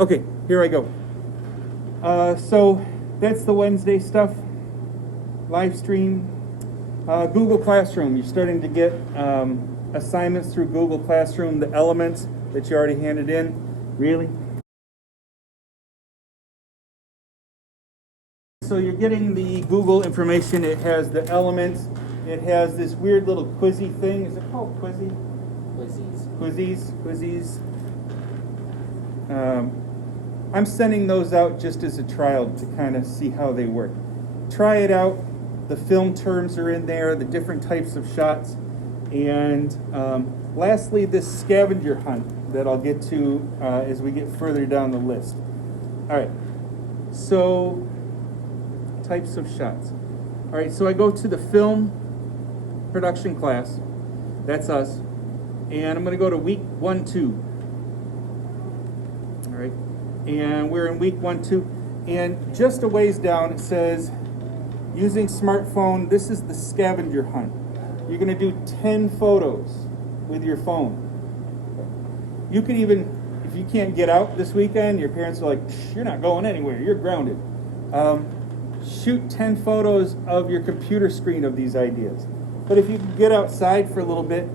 Okay, here I go. So that's the Wednesday stuff. Live stream. Google Classroom. You're starting to get assignments through Google Classroom, the elements that you already handed in. Really? So you're getting the Google information. It has the elements. It has this weird little quizzy thing. Is it called quizzy? Quizzies. I'm sending those out just as a trial to kind of see how they work. Try it out. The film terms are in there, the different types of shots. And lastly, this scavenger hunt that I'll get to as we get further down the list. All right, so types of shots. All right, so I go to the film production class. That's us. And I'm going to go to week 1, 2. All right, and we're in week 1, 2. And just a ways down, it says, using smartphone, this is the scavenger hunt. You're going to do 10 photos with your phone. You could even, if you can't get out this weekend, your parents are like, you're not going anywhere, you're grounded. Shoot 10 photos of your computer screen of these ideas. But if you can get outside for a little bit,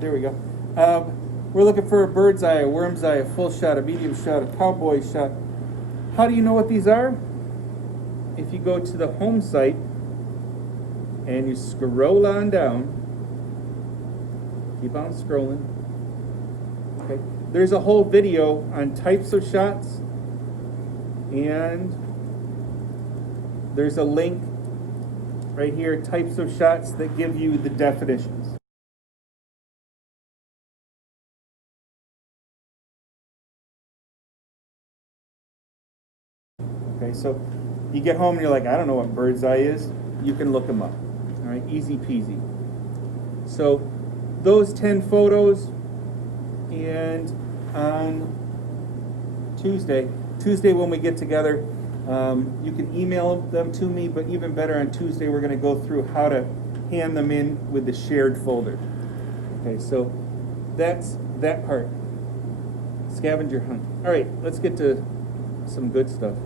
there we go. We're looking for a bird's eye, a worm's eye, a full shot, a medium shot, a cowboy shot. How do you know what these are? If you go to the home site and you scroll on down, keep on scrolling. Okay. There's a whole video on types of shots, and there's a link right here, types of shots, that give you the definitions. Okay, so you get home and you're like, I don't know what bird's eye is. You can look them up. All right, easy peasy. So those 10 photos, and on Tuesday when we get together, you can email them to me, but even better, on Tuesday we're going to go through how to hand them in with the shared folder. Okay, so that's that part. Scavenger hunt. All right, let's get to some good stuff.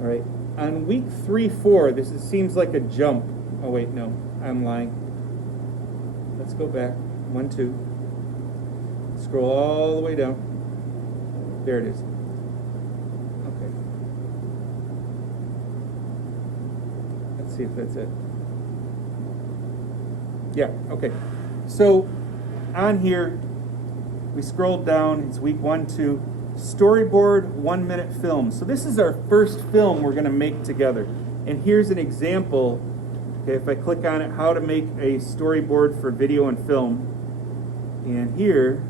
All right, on week 3, 4, seems like a jump. Oh wait, no, I'm lying. Let's go back. 1, 2. Scroll all the way down. There it is. Okay. Let's see if that's it. Yeah, okay. So on here, we scrolled down. It's week 1, 2. Storyboard 1-minute film. So this is our first film we're going to make together. And here's an example. Okay, if I click on it, how to make a storyboard for video and film. And here,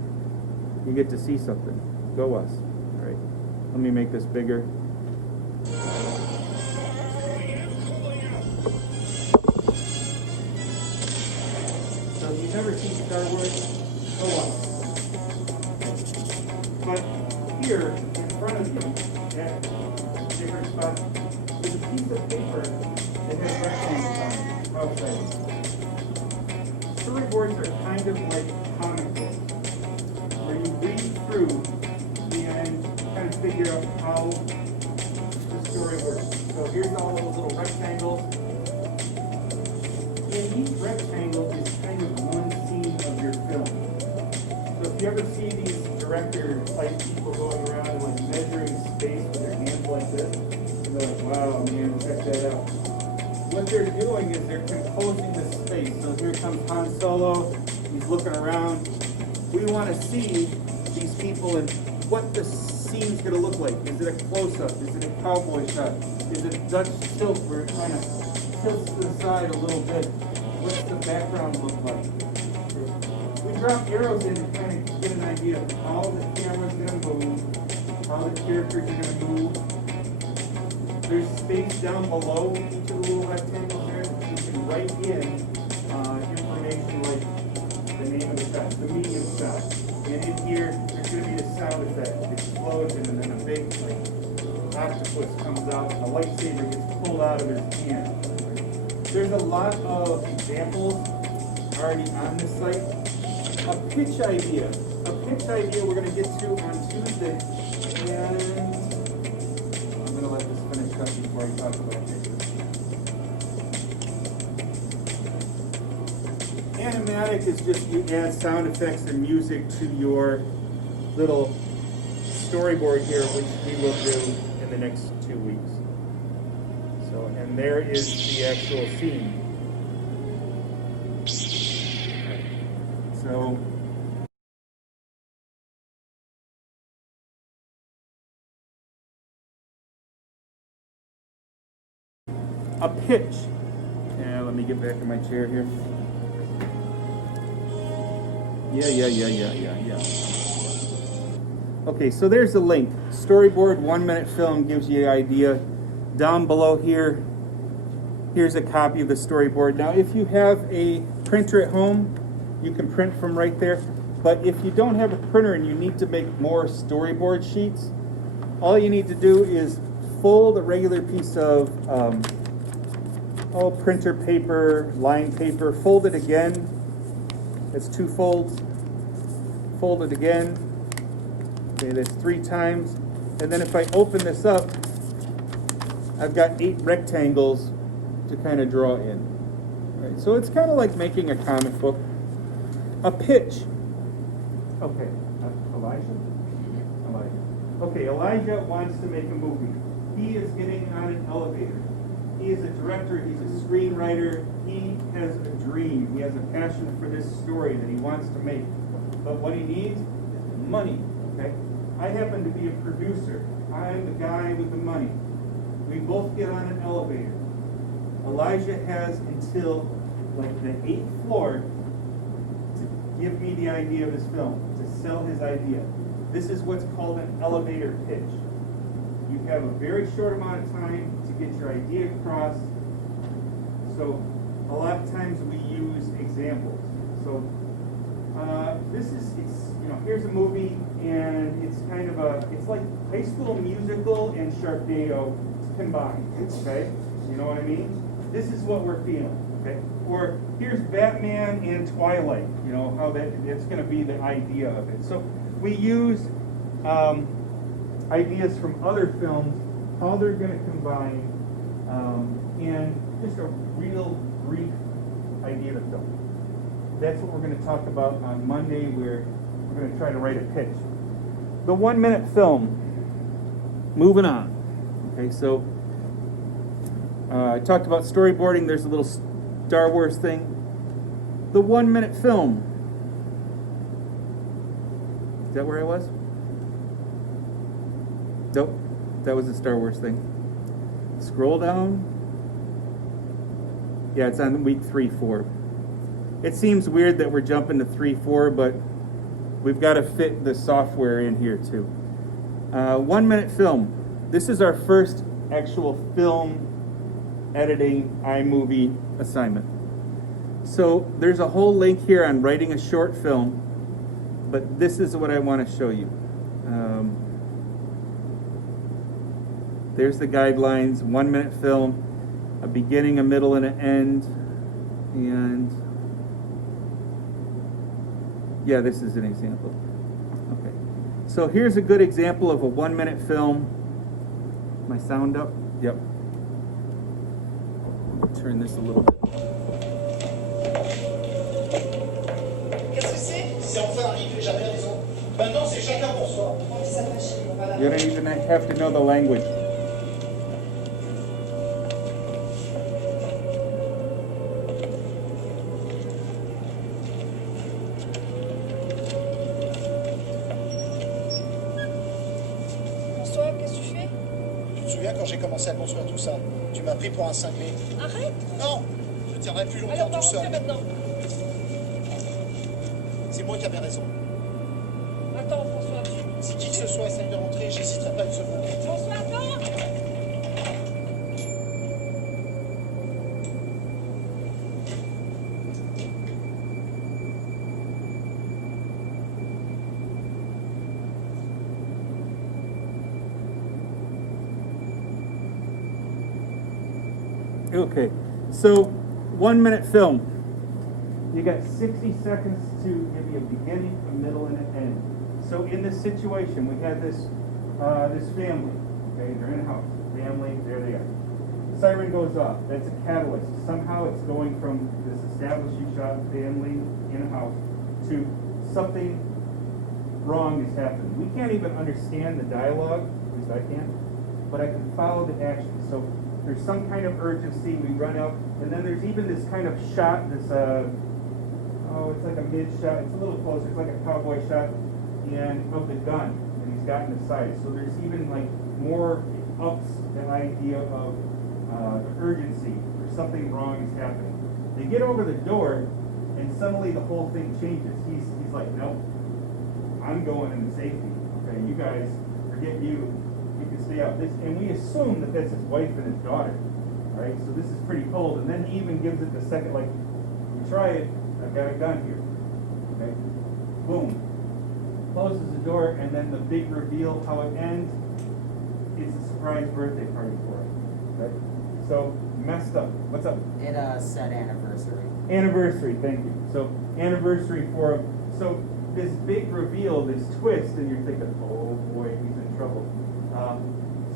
you get to see something. Go us. All right. Let me make this bigger. So if you've never seen Star Wars, go on. But here, in front of you, at different spots, there's a piece of paper that has rectangles on it outside. Storyboards are kind of like comic books, where you read through and kind of figure out how the story works. So here's all those little rectangles. And each rectangle is kind of one scene of your film. So if you ever see these director-type people going around and like measuring space with their hands like this, and they're like, wow, man, check that out. What they're doing is they're composing the space. So here comes Han Solo, he's looking around. We want to see these people and what the scene's going to look like. Is it a close-up? Is it a cowboy shot? Is it a Dutch tilt where it kind of tilts to the side a little bit? What's the background look like? We drop arrows in to kind of get an idea of how the camera's going to move, how the characters are going to move. There's space down below each of the little rectangles there. You can write in information like the name of the shot, the medium shot. And in here, there's going to be a sound effect, explosion, and then a big octopus comes out, and a lightsaber gets pulled out of his hand. There's a lot of examples already on this site. A pitch idea. a pitch idea we're going to get to on Tuesday, and I'm going to let this finish up before I talk about it. Animatic is just you add sound effects and music to your little storyboard here, which we will do in the next 2 weeks. So, and there is the actual scene. So, a pitch. Yeah, let me get back in my chair here. Yeah. Okay, so there's the link. Storyboard 1 minute film gives you the idea. Down below here, here's a copy of the storyboard. Now, if you have a printer at home, you can print from right there. But if you don't have a printer and you need to make more storyboard sheets, all you need to do is fold a regular piece of printer paper, line paper, fold it again. It's 2 folds. Fold it again. Okay, that's 3 times. And then if I open this up, I've got 8 rectangles to kind of draw in. Right, so it's kind of like making a comic book. A pitch. Okay, Elijah. Okay, Elijah wants to make a movie. He is getting on an elevator. He is a director, he's a screenwriter, he has a dream, he has a passion for this story that he wants to make. But what he needs is money, okay? I happen to be a producer. I'm the guy with the money. We both get on an elevator. Elijah has until like the 8th floor to give me the idea of his film, to sell his idea. This is what's called an elevator pitch. You have a very short amount of time to get your idea across. So a lot of times we use examples. So here's a movie, and it's kind of it's like High School Musical and Sharknado combined, okay? You know what I mean? This is what we're feeling, okay? Or here's Batman and Twilight, you know, how it's going to be the idea of it. So we use ideas from other films, how they're going to combine, and just a real brief idea of the film. That's what we're going to talk about on Monday, where we're going to try to write a pitch. The 1 minute film. Moving on. Okay, so I talked about storyboarding. There's a little Star Wars thing. The 1 minute film. Is that where I was? Nope, that was the Star Wars thing. Scroll down. Yeah, it's on week 3-4. It seems weird that we're jumping to 3-4, but we've got to fit the software in here too. 1 minute film. This is our first actual film editing iMovie assignment. So there's a whole link here on writing a short film, but this is what I want to show you. There's the guidelines, 1 minute film, a beginning, a middle, and an end. And yeah, this is an example. Okay. So here's a good example of a 1 minute film. My sound up? Yep. Turn this a little bit. Qu'est-ce que c'est? C'est enfin arrivé, j'avais raison. Maintenant, c'est chacun pour soi. Ça va chier, on va la You don't even have to know the language. François, qu'est-ce que tu fais? Tu te souviens quand j'ai commencé à construire tout ça? Tu m'as pris pour un cinglé. Arrête! Non! Je tiendrai plus Allez, longtemps on va tout seul. rentrer maintenant. C'est moi qui avais raison. Attends, François. Si qui que ce soit essaye de rentrer, j'hésiterai pas une seconde. François, attends! Okay, so 1 minute film. You got 60 seconds to give you a beginning, a middle, and an end. So in this situation, we had this family. Okay, they're in a house. Family, there they are. Siren goes off. That's a catalyst. Somehow it's going from this establishing shot, family in a house, to something wrong is happening. We can't even understand the dialogue, at least I can't, but I can follow the action. So there's some kind of urgency. We run out, and then there's even this kind of shot. This it's like a mid shot. It's a little closer. It's like a cowboy shot, and of the gun, and he's got in the sight. So there's even like more ups the idea of the urgency, or something wrong is happening. They get over the door, and suddenly the whole thing changes. He's like, nope, I'm going in safety. Okay, you guys, forget you. You can stay out. And we assume that that's his wife and his daughter. All right, so this is pretty cold. And then he even gives it the second, like, you try it. I've got a gun here. Okay, boom. Closes the door, and then the big reveal, how it ends, is a surprise birthday party for him. Okay, so messed up. What's up? It said anniversary. Anniversary, thank you. So anniversary for him. So this big reveal, this twist, and you're thinking, oh boy, he's in trouble.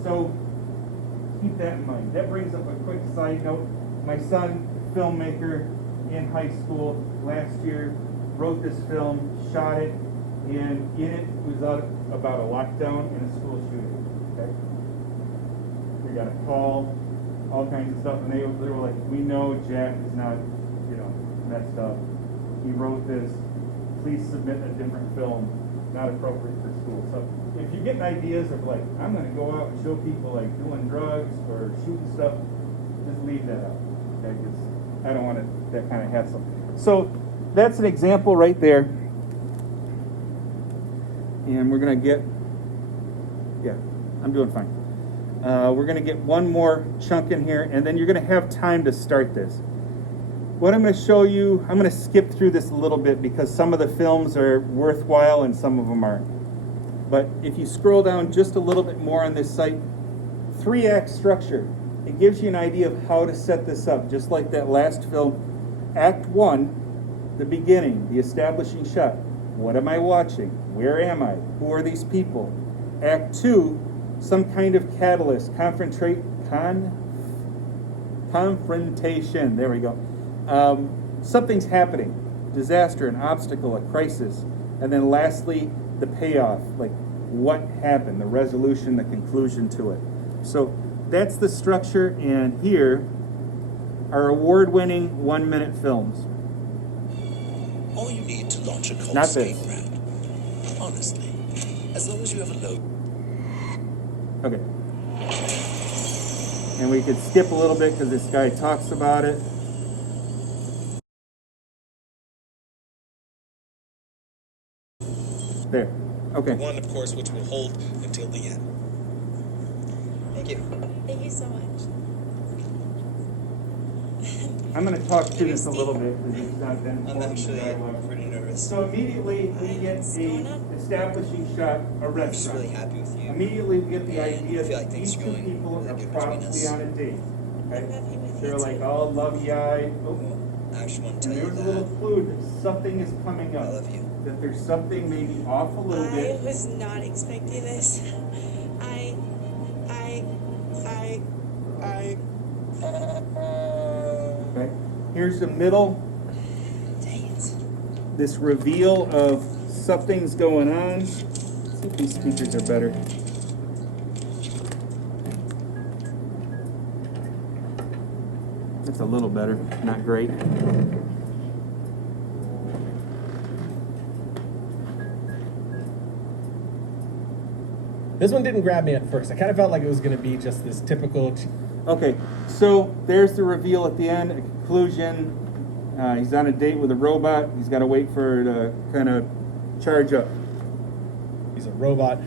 So keep that in mind. That brings up a quick side note. My son, filmmaker in high school last year, wrote this film, shot it, and in it was about a lockdown and a school shooting. Okay, we got a call, all kinds of stuff, and they were like, we know Jack is not, messed up. He wrote this. Please submit a different film, not appropriate for school. So if you're getting ideas of like, I'm going to go out and show people like doing drugs or shooting stuff, just leave that out. Okay, because I don't want that kind of hassle. So that's an example right there. And we're going to get, I'm doing fine. We're going to get one more chunk in here, and then you're going to have time to start this. What I'm going to show you, I'm going to skip through this a little bit because some of the films are worthwhile and some of them aren't. But if you scroll down just a little bit more on this site, 3-act structure. It gives you an idea of how to set this up, just like that last film. Act 1, the beginning, the establishing shot. What am I watching? Where am I? Who are these people? Act 2, some kind of catalyst, confrontation. There we go. Something's happening, disaster, an obstacle, a crisis, and then lastly, the payoff, like what happened, the resolution, the conclusion to it. So that's the structure, and here are award-winning 1-minute films. All you need to launch a cold Not skate this. brand, honestly, as long as you have a low. Okay. And we could skip a little bit because this guy talks about it. There. Okay. One, of course, which will hold until the end. Thank you. Thank you so much. I'm going to talk through this a little bit because it's not been I'm actually pretty nervous. So immediately we get What's a going on? establishing shot, a I'm just restaurant. really happy with you. Immediately we get the And idea I feel like that things these are two going people really are good between probably us. on a date. I'm Okay? happy with They're you like too. all lovey-eyed. Oh. I actually want to And tell you there's a little that clue that something is coming I up. love you. That there's something maybe off a little I bit. was not expecting this. Okay. Here's the middle. Dang it. This reveal of something's going on. Let's see if these speakers are better. It's a little better, not great. This one didn't grab me at first. I kind of felt like it was going to be just this typical. Okay, so there's the reveal at the end, a conclusion. He's on a date with a robot. He's got to wait for her to kind of charge up. He's a robot,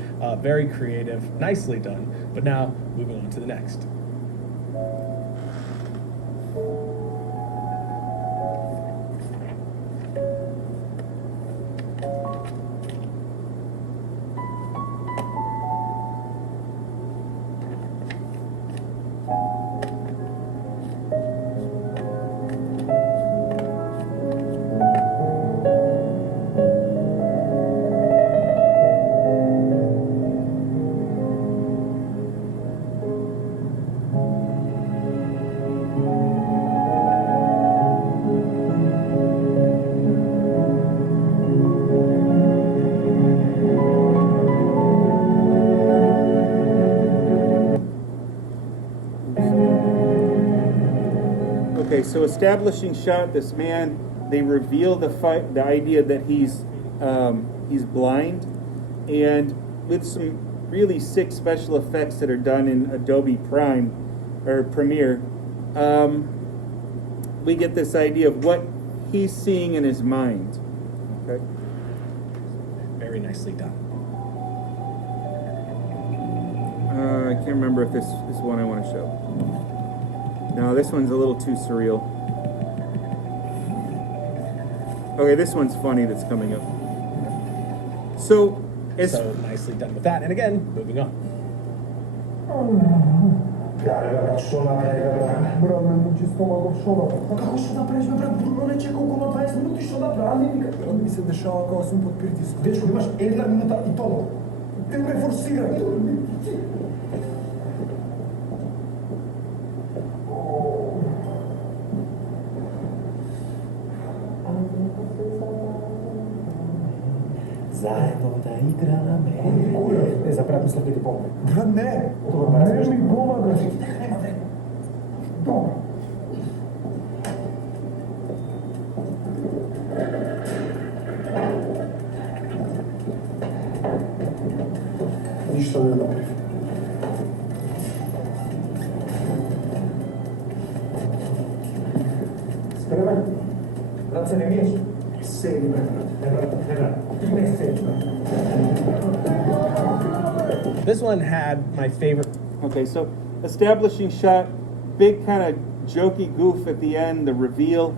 very creative, nicely done. But now, moving on to the next. so establishing shot. This man, they reveal the idea that he's blind, and with some really sick special effects that are done in Adobe Premiere, we get this idea of what he's seeing in his mind. Okay. Very nicely done. I can't remember if this is one I want to show. No, this one's a little too surreal. Okay, this one's funny that's coming up. So, it's... So nicely done with that. And again, moving on. Bro, non ci sto mogą szło. No kako što napraviš, brat, Bruno ne čeka okolo 20 minuti što napravi, on mi se dešava kao sam pod pritiskom. Dečko, imaš 1 minuta i to. Te me forsira. Zajedno da igrame. Ne, zapravo sam biti pomoć. Brat, ne. Ne mi pomagaš. Nema vremena. Dobro. Ništa ne napravim. Spreman? Brat se ne miješa. Sedi, brat. Ti ne sedi, brat. This one had my favorite. Okay, so establishing shot, big kind of jokey goof at the end, the reveal.